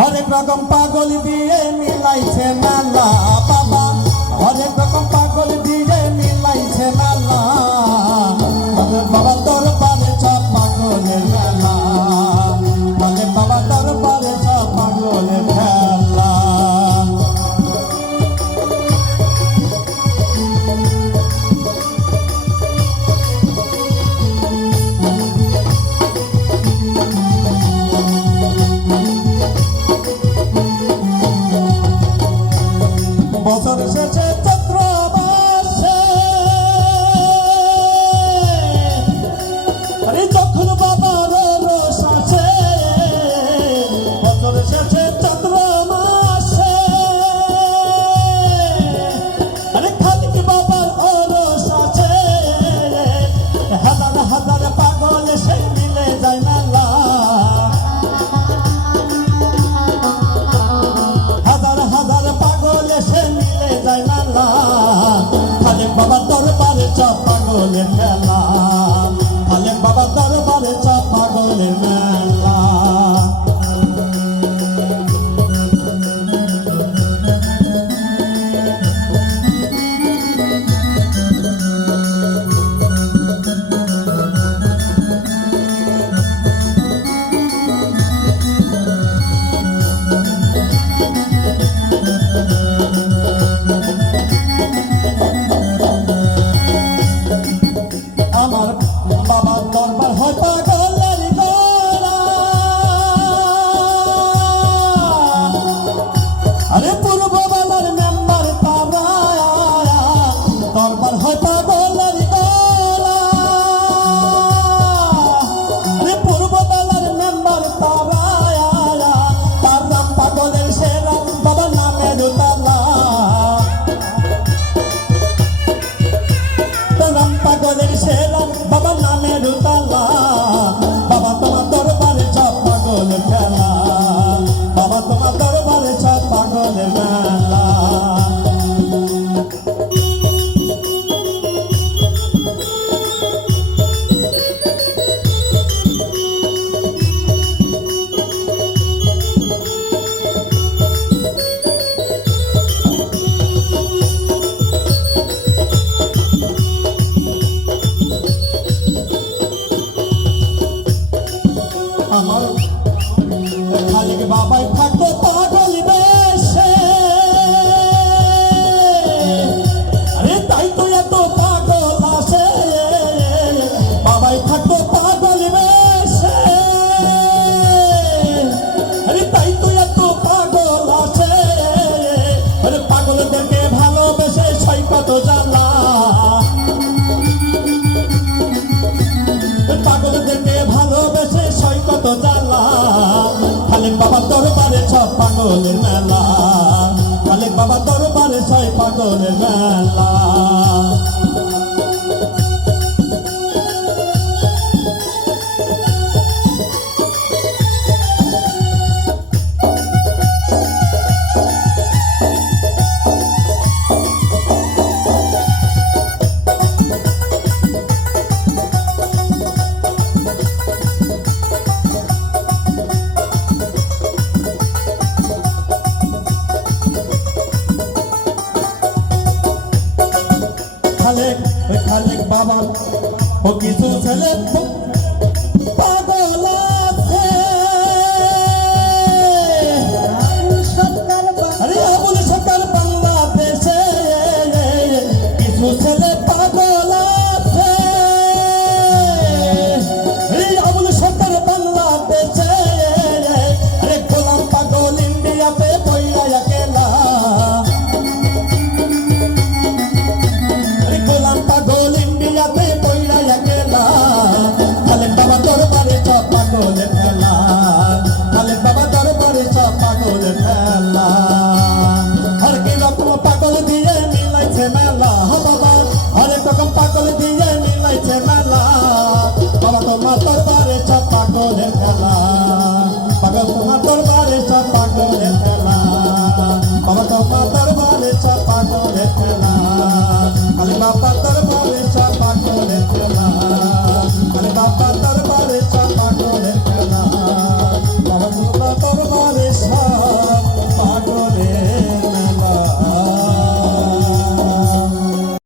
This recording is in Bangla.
হরেক রকম পাগল দিয়ে মিলাইছে মেলা বাবা, হরেক রকম পাগল দিয়ে মিলাইছে মেলা। বাবা দরবারে সব পাগলের মেলা, বাবা দরবারে সব পাগলের খেলা। বছর শেষে চৈত্র মাসে আরে যখন বাবার রোষ আসে, বছর শেষে চৈত্র মাসে আরে খালিক বাবার রোষ আসে। হাজার হাজার পাগল সে মিলে যায় মেলা, হাজার হাজার পাগল সে মিলে যায় মেলা। খালেক বাবা দরবারে সব পাগলের খেলা, খালেক বাবা দরবারে সব পাগলের মেলা। আমার বাবার দরবার হয় পাগলের গোলা, আরে পূর্ব বাবার মেম্বার তারা দরবার হয় পাগলের গোলা, আরে পূর্ব বাবার মেম্বার তারা তার নাম পাগলের সেরা বাবার নামের তালা। রাম পাগলের সেরা বাবা নামের তালা, বাবা তোমার দরবারে সব পাগলের খেলা, বাবা তোমার দরবারে সব পাগলের মেলা। আমার খালিক বাবাই থাকতো পাগল বেশে, আরে তাই তো এত পাগল আসে। বাবাই থাকতো পাগল বেশে, আরে তাই তো এত পাগল আসে। আরে পাগলদেরকে ভালোবেসে ছয় কত জ্বালা, পাগলদেরকে ভালোবেসে ছয় কত জ্বালা। খালেক বাবা দরবারে সব পাগলের মেলা, খালেক বাবা দরবারে ছয় পাগলের মেলা। খালেক বাবার ও কিছু ছেলে পাগল আছে, আরে আবুল সরকার বাংলাদেশে কিছু ছেলে পাগল আছে। আরে আবুল সরকার বাংলাদেশে, আরে গোলাম পাগল ইন্ডিয়াতে বইয়া একেলা, পাগল ইন্ডিয়াতে পয়লা একেলা। খালেক বাবা দরবারে সব পাগলের খেলা, খালেক বাবা দরবারে সব পাগলের খেলা।